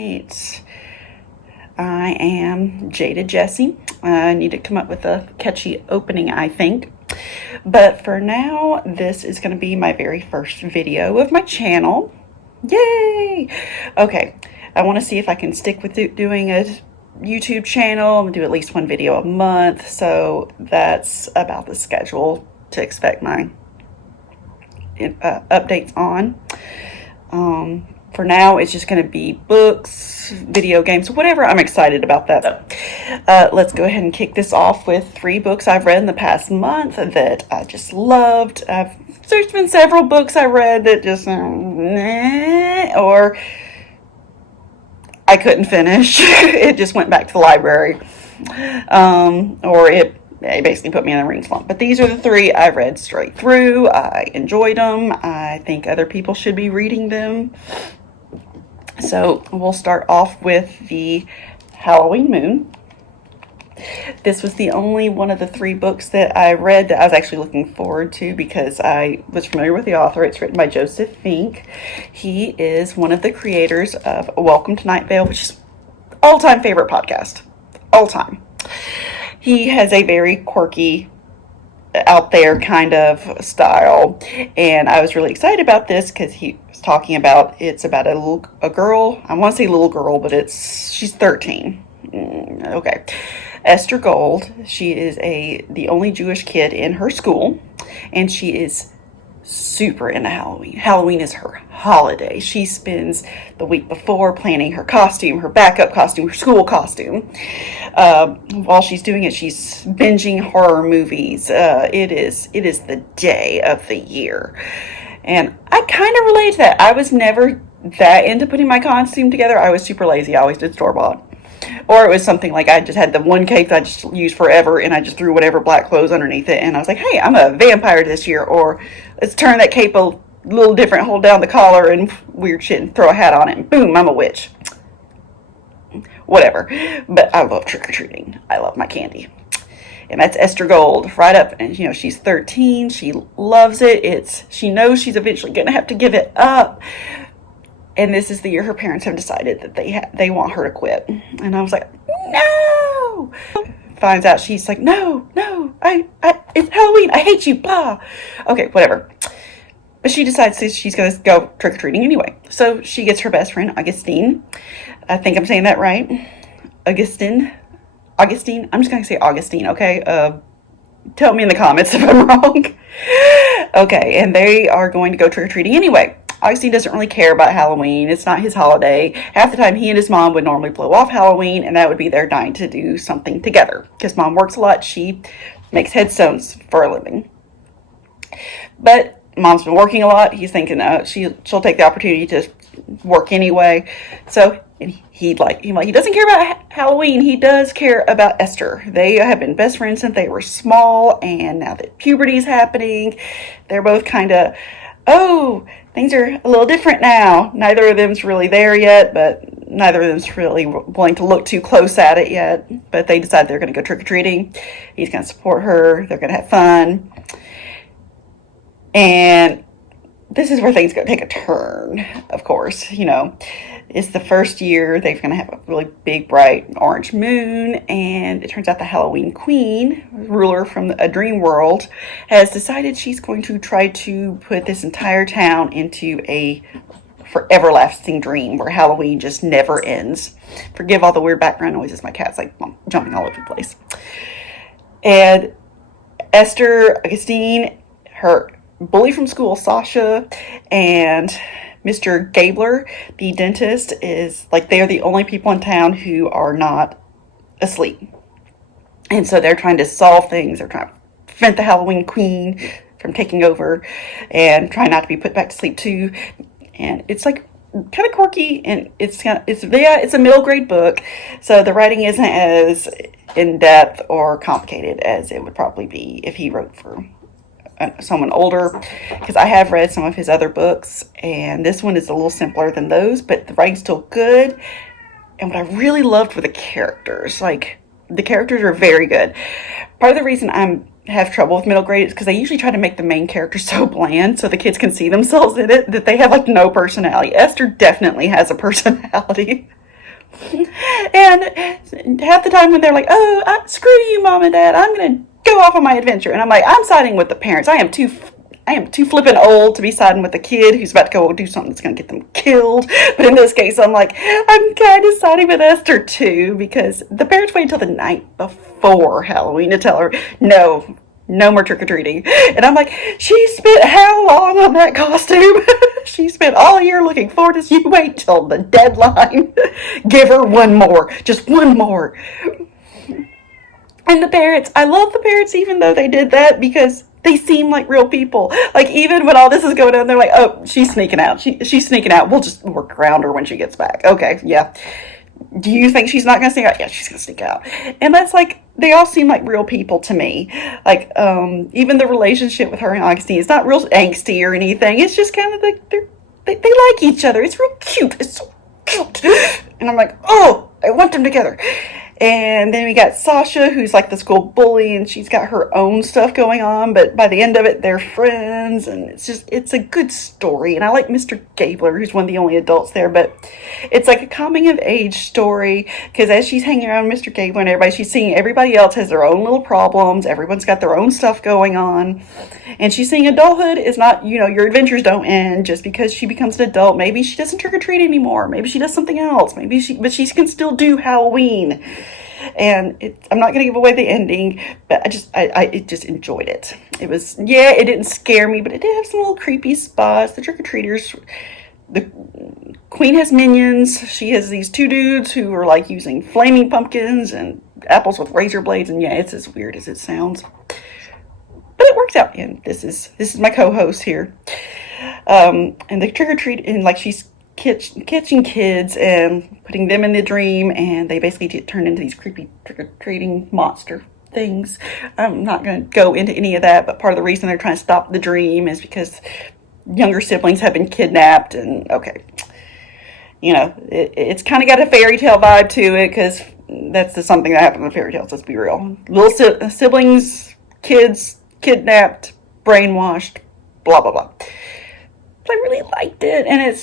right. I am Jada Jessie. I need to come up with a catchy opening, I think. But for now, this is going to be my very first video of my channel. Yay! Okay, I want to see if I can stick with doing a YouTube channel and do at least one video a month. So that's about the schedule to expect my updates on. For now, it's just going to be books, video games, whatever. I'm excited about that. So, let's go ahead and kick this off with 3 books I've read in the past month that I just loved. There's been several books I read that just, or I couldn't finish. It just went back to the library. Or it basically put me in a reading slump. But these are the 3 I read straight through. I enjoyed them. I think other people should be reading them. So we'll start off with the Halloween Moon. This was the only one of the 3 books that I read that I was actually looking forward to because I was familiar with the author. It's written by Joseph Fink. He is one of the creators of Welcome to Night Vale, which is all-time favorite podcast. All-time. He has a very quirky, out there kind of style, and I was really excited about this because he was talking about it's about a girl. I want to say little girl, but she's 13. Okay, Esther Gold. She is the only Jewish kid in her school, and she is super into Halloween. Halloween is her holiday. She spends the week before planning her costume, her backup costume, her school costume. While she's doing it, she's binging horror movies. It is the day of the year. And I kind of relate to that. I was never that into putting my costume together. I was super lazy. I always did store-bought. Or it was something like I just had the one cape that I just used forever, and I just threw whatever black clothes underneath it, and I was like, hey, I'm a vampire this year. Or let's turn that cape a little different, hold down the collar and weird shit, and throw a hat on it, and boom, I'm a witch. Whatever. But I love trick-or-treating. I love my candy. And that's Esther Gold, right up. And, she's 13. She loves it. She knows she's eventually going to have to give it up. And this is the year her parents have decided that they want her to quit. And I was like, no! Finds out, she's like, no, it's Halloween. I hate you, blah. Okay, whatever. But she decides she's going to go trick-or-treating anyway. So she gets her best friend, Augustine. I think I'm saying that right. Augustine. I'm just going to say Augustine, okay? Tell me in the comments if I'm wrong. Okay, and they are going to go trick-or-treating anyway. Augustine doesn't really care about Halloween. It's not his holiday. Half the time, he and his mom would normally blow off Halloween, and that would be their night to do something together. Because mom works a lot. She makes headstones for a living. But mom's been working a lot. He's thinking she'll take the opportunity to work anyway. So he doesn't care about Halloween. He does care about Esther. They have been best friends since they were small, and now that puberty's happening, they're both kind of, things are a little different now. Neither of them's really there yet, but neither of them's really willing to look too close at it yet. But they decide they're going to go trick-or-treating. He's going to support her. They're going to have fun. And this is where things go take a turn, of course. It's the first year they're going to have a really big, bright orange moon. And it turns out the Halloween Queen, ruler from a dream world, has decided she's going to try to put this entire town into a forever-lasting dream where Halloween just never ends. Forgive all the weird background noises. My cat's jumping all over the place. And Esther, Augustine, her bully from school, Sasha, and Mr. Gabler, the dentist, is they are the only people in town who are not asleep. And so they're trying to solve things. They're trying to prevent the Halloween Queen from taking over and trying not to be put back to sleep too. And it's kind of quirky, and it's a middle grade book. So the writing isn't as in-depth or complicated as it would probably be if he wrote for someone older, because I have read some of his other books, and this one is a little simpler than those, but the writing's still good. And what I really loved were the characters. The characters are very good. Part of the reason I have trouble with middle grade is because they usually try to make the main character so bland so the kids can see themselves in it that they have no personality. Esther definitely has a personality. And half the time when they're like, "Oh, screw you, mom and dad, I'm gonna go off on my adventure," and I'm like, I'm siding with the parents. I am too flippin' old to be siding with a kid who's about to go do something that's going to get them killed. But in this case, I'm like, I'm kind of siding with Esther too, because the parents wait until the night before Halloween to tell her, no, no more trick or treating. And I'm like, she spent how long on that costume? She spent all year looking forward to this. You wait till the deadline. Give her one more, just one more. And the parents, I love the parents even though they did that because they seem like real people. Like even when all this is going on, they're like, "Oh, she's sneaking out. She's sneaking out. We'll just work around her when she gets back." Okay, yeah. Do you think she's not going to sneak out? Yeah, she's going to sneak out. And that's like they all seem like real people to me. Like even the relationship with her and Augustine, it's not real angsty or anything. It's just kind of like they like each other. It's real cute. It's so cute. And I'm like, oh, I want them together. And then we got Sasha, who's like the school bully, and she's got her own stuff going on. But by the end of it, they're friends, and it's a good story. And I like Mr. Gabler, who's one of the only adults there. But it's like a coming of age story because as she's hanging around Mr. Gabler and everybody, she's seeing everybody else has their own little problems. Everyone's got their own stuff going on, and she's seeing adulthood is not, your adventures don't end just because she becomes an adult. Maybe she doesn't trick or treat anymore. Maybe she does something else. But she can still do Halloween. And I'm not going to give away the ending, but I just enjoyed it. It was, yeah, it didn't scare me, but it did have some little creepy spots. The trick-or-treaters, the queen has minions. She has these two dudes who are like using flaming pumpkins and apples with razor blades. And yeah, it's as weird as it sounds, but it works out. And this is my co-host here. And the trick-or-treat, and like she's catching kids and putting them in the dream, and they basically get turned into these creepy trick-or-treating monster things. I'm not going to go into any of that, but part of the reason they're trying to stop the dream is because younger siblings have been kidnapped. And okay, it's kind of got a fairy tale vibe to it because that's something that happens in fairy tales. Let's be real. Little siblings, kids kidnapped, brainwashed, blah blah blah. But I really liked it, and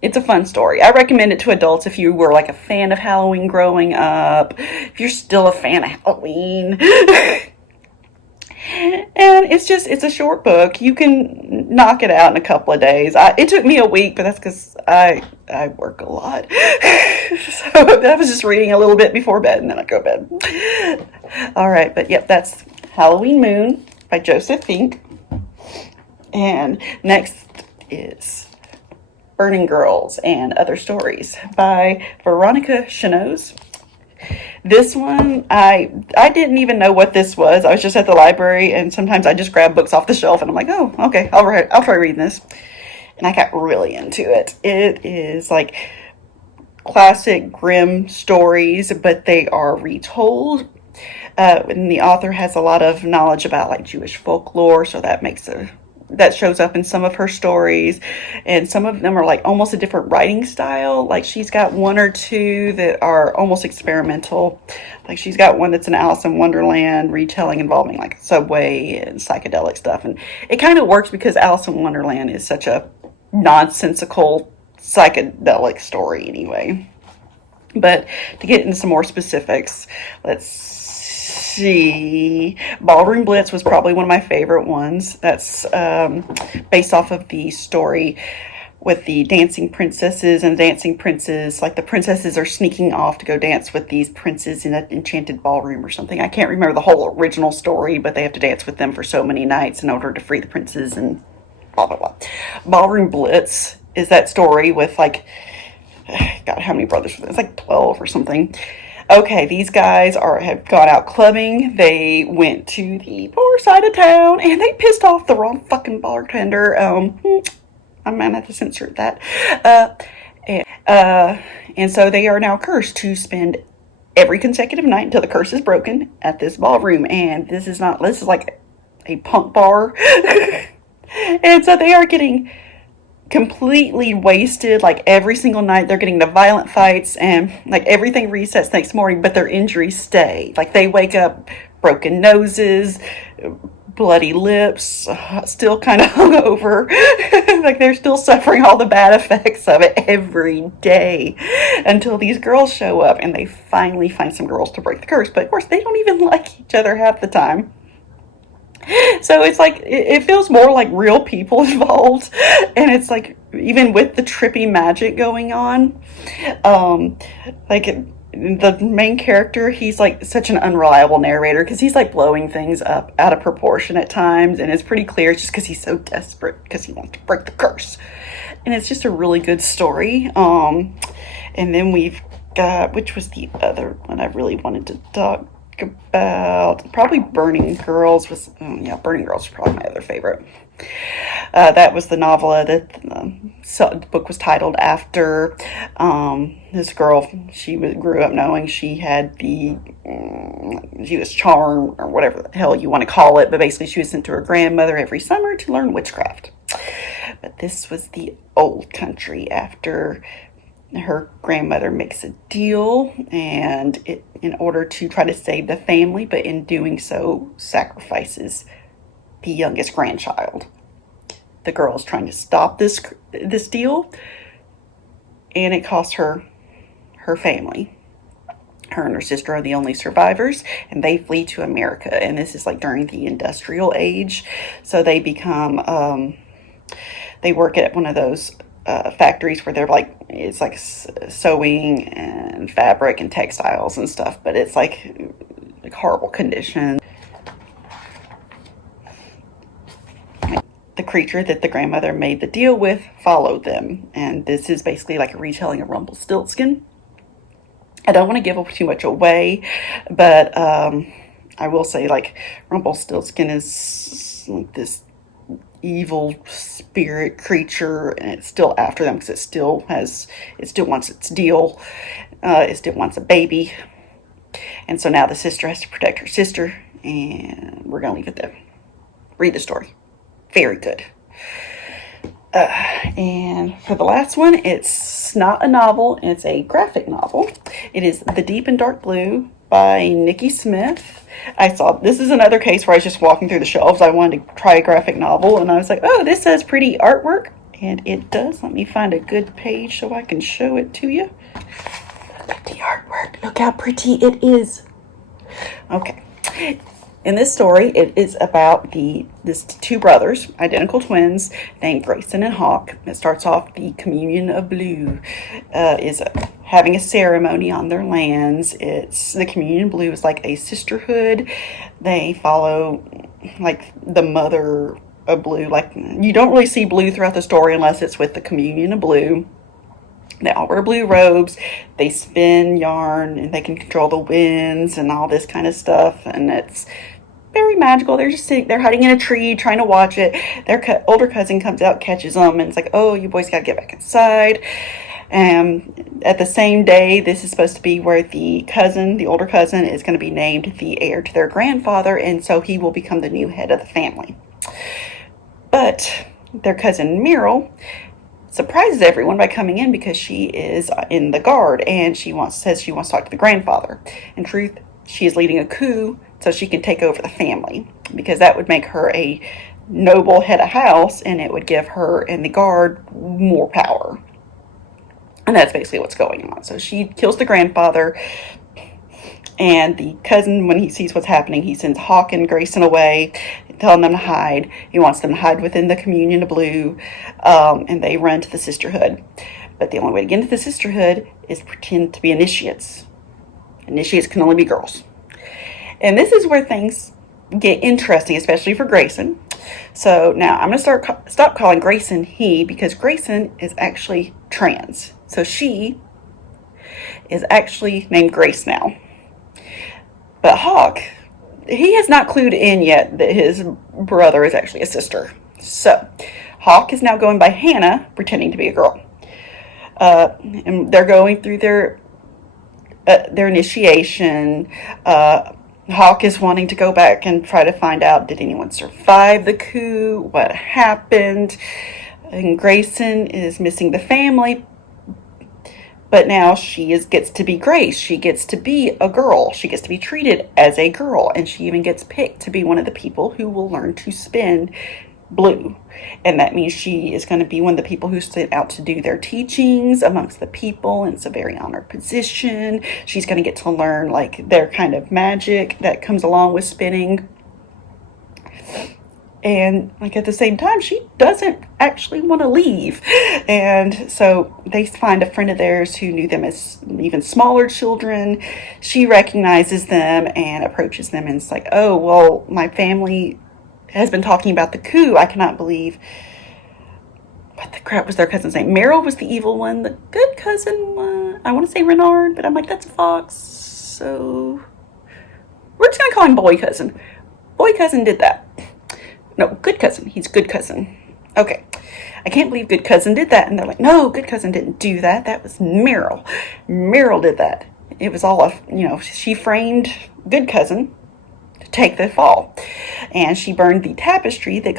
it's a fun story. I recommend it to adults if you were like a fan of Halloween growing up, if you're still a fan of Halloween. And it's a short book. You can knock it out in a couple of days. It took me a week, but that's because I work a lot. So I was just reading a little bit before bed, and then I go to bed. All right, but yep, that's Halloween Moon by Joseph Fink. And next is Burning Girls and Other Stories by Veronica Schanoes. This one, I didn't even know what this was. I was just at the library, and sometimes I just grab books off the shelf, and I'm like, oh, okay, I'll try reading this. And I got really into it. It is like classic grim stories, but they are retold. And the author has a lot of knowledge about like Jewish folklore, so that shows up in some of her stories, and some of them are like almost a different writing style. Like she's got one or two that are almost experimental. Like she's got one that's an Alice in Wonderland retelling involving like subway and psychedelic stuff, and it kind of works because Alice in Wonderland is such a nonsensical psychedelic story anyway. But to get into some more specifics, let's see. Ballroom Blitz was probably one of my favorite ones. That's based off of the story with the dancing princesses and dancing princes. Like the princesses are sneaking off to go dance with these princes in an enchanted ballroom or something. I can't remember the whole original story, but they have to dance with them for so many nights in order to free the princes and blah blah blah. Ballroom Blitz is that story with like, God, how many brothers? It's like 12 or something. Okay, these guys have gone out clubbing. They went to the poor side of town, and they pissed off the wrong fucking bartender. I might have to censor that. And so they are now cursed to spend every consecutive night until the curse is broken at this ballroom. And this is like a punk bar. And so they are getting completely wasted like every single night. They're getting the violent fights, and like everything resets next morning, but their injuries stay. Like they wake up broken noses, bloody lips, still kind of hungover. Like they're still suffering all the bad effects of it every day until these girls show up and they finally find some girls to break the curse. But of course, they don't even like each other half the time. So it's like, it feels more like real people involved. And it's like, even with the trippy magic going on, like the main character, he's like such an unreliable narrator because he's like blowing things up out of proportion at times. And it's pretty clear it's just because he's so desperate because he wants to break the curse. And it's just a really good story. And then we've got, which was the other one I really wanted to talk about, probably Burning Girls was, Burning Girls was probably my other favorite. That was the novella that the book was titled after. This girl, she grew up knowing she had she was charmed, or whatever the hell you want to call it, but basically she was sent to her grandmother every summer to learn witchcraft. But this was the old country after her grandmother makes a deal, and in order to try to save the family, but in doing so sacrifices the youngest grandchild. The girl is trying to stop this deal, and it costs her family. Her and her sister are the only survivors, and they flee to America. And this is like during the industrial age, so they become they work at one of those factories where they're like, it's like sewing and fabric and textiles and stuff, but it's like horrible conditions. The creature that the grandmother made the deal with followed them, and this is basically like a retelling of Rumpelstiltskin. I don't want to give too much away, but I will say, like, Rumpelstiltskin is like this evil spirit creature, and it's still after them because it still wants its deal. It still wants a baby, and so now the sister has to protect her sister, and we're gonna leave it there. Read the story. Very good. And for the last one, it's not a novel, it's a graphic novel. It is The Deep and Dark Blue by Nikki Smith. This is another case where I was just walking through the shelves. I wanted to try a graphic novel, and I was like, oh, this has pretty artwork. And it does. Let me find a good page so I can show it to you. Look at the artwork. Look how pretty it is. Okay. In this story, it is about these two brothers, identical twins, named Grayson and Hawk. It starts off, the Communion of Blue is having a ceremony on their lands. The Communion of Blue is like a sisterhood. They follow like the mother of Blue. Like, you don't really see Blue throughout the story unless it's with the Communion of Blue. They all wear blue robes, they spin yarn, and they can control the winds and all this kind of stuff, and it's very magical. They're just they're hiding in a tree trying to watch it. Their older cousin comes out, catches them, and it's like, oh, you boys gotta get back inside. At the same day, this is supposed to be where the older cousin, is going to be named the heir to their grandfather, and so he will become the new head of the family. But their cousin Meryl surprises everyone by coming in because she is in the guard, and says she wants to talk to the grandfather. In truth, she is leading a coup so she can take over the family, because that would make her a noble head of house, and it would give her and the guard more power. And that's basically what's going on. So she kills the grandfather, and the cousin, when he sees what's happening, he sends Hawk and Grayson away, telling them to hide. He wants them to hide within the Communion of Blue, and they run to the sisterhood. But the only way to get into the sisterhood is pretend to be initiates. Initiates can only be girls. And this is where things get interesting, especially for Grayson. So now I'm going to stop calling Grayson he, because Grayson is actually trans. So she is actually named Grace now. But Hawk, he has not clued in yet that his brother is actually a sister. So Hawk is now going by Hannah, pretending to be a girl. And they're going through their initiation. Hawk is wanting to go back and try to find out, did anyone survive the coup? What happened? And Grayson is missing the family. But now gets to be Grace. She gets to be a girl. She gets to be treated as a girl. And she even gets picked to be one of the people who will learn to spin blue. And that means she is going to be one of the people who sit out to do their teachings amongst the people. And it's a very honored position. She's going to get to learn like their kind of magic that comes along with spinning. And like at the same time, she doesn't actually want to leave. And so they find a friend of theirs who knew them as even smaller children. She recognizes them and approaches them and it's like, oh, well, my family has been talking about the coup. I cannot believe. What the crap was their cousin's name? Meryl was the evil one. The good cousin, I want to say Renard, but I'm like, that's a fox. So we're just going to call him boy cousin. Boy cousin did that. No, good cousin. He's good cousin. Okay. I can't believe good cousin did that. And they're like, no, good cousin didn't do that. That was Meryl. Meryl did that. It was all she framed good cousin to take the fall. And she burned the tapestry that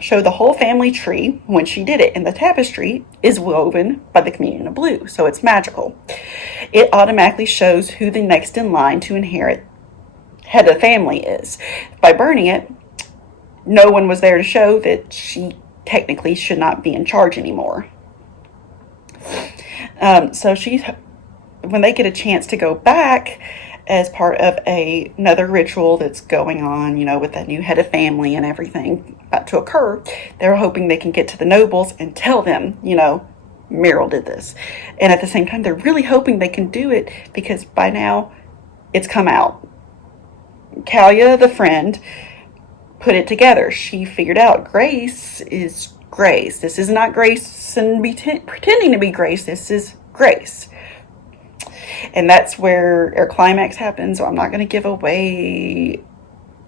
showed the whole family tree when she did it. And the tapestry is woven by the communion of blue. So it's magical. It automatically shows who the next in line to inherit head of the family is. By burning it, no one was there to show that she technically should not be in charge anymore. So when they get a chance to go back as part of another ritual that's going on, with that new head of family and everything about to occur, they're hoping they can get to the nobles and tell them, Meryl did this. And at the same time, they're really hoping they can do it because by now it's come out. Kalia, the friend, put it together. She figured out Grace is Grace. This is not Grace and pretending to be Grace. This is Grace. And that's where our climax happens. So I'm not going to give away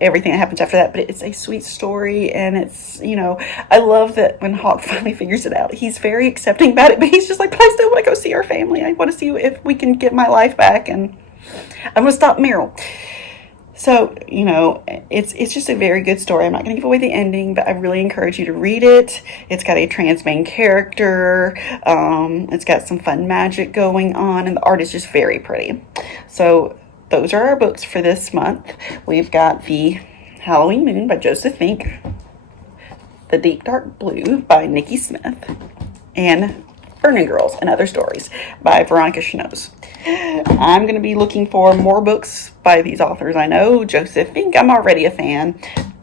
everything that happens after that, but it's a sweet story. And it's, I love that when Hawk finally figures it out, he's very accepting about it, but he's just like, but I still want to go see our family. I want to see if we can get my life back. And I'm going to stop Meryl. So, it's just a very good story. I'm not going to give away the ending, but I really encourage you to read it. It's got a trans main character. It's got some fun magic going on, and the art is just very pretty. So, those are our books for this month. We've got The Halloween Moon by Joseph Fink, The Deep Dark Blue by Nikki Smith, and Burning Girls and Other Stories by Veronica Schanoes. I'm going to be looking for more books by these authors. I know Joseph Fink, I'm already a fan.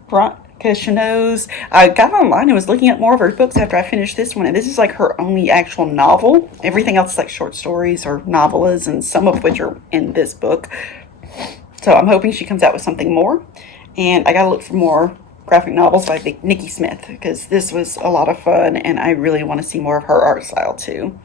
Veronica Schanoes, I got online and was looking at more of her books after I finished this one, and this is like her only actual novel. Everything else is like short stories or novellas, and some of which are in this book. So I'm hoping she comes out with something more. And I got to look for more graphic novels by Nikki Smith, because this was a lot of fun, and I really want to see more of her art style too.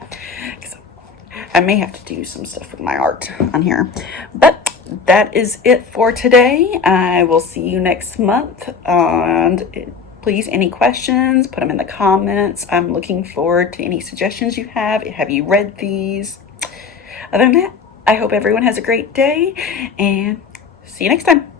I may have to do some stuff with my art on here. But that is it for today. I will see you next month. And please, any questions, put them in the comments. I'm looking forward to any suggestions you have. Have you read these? Other than that, I hope everyone has a great day, and see you next time.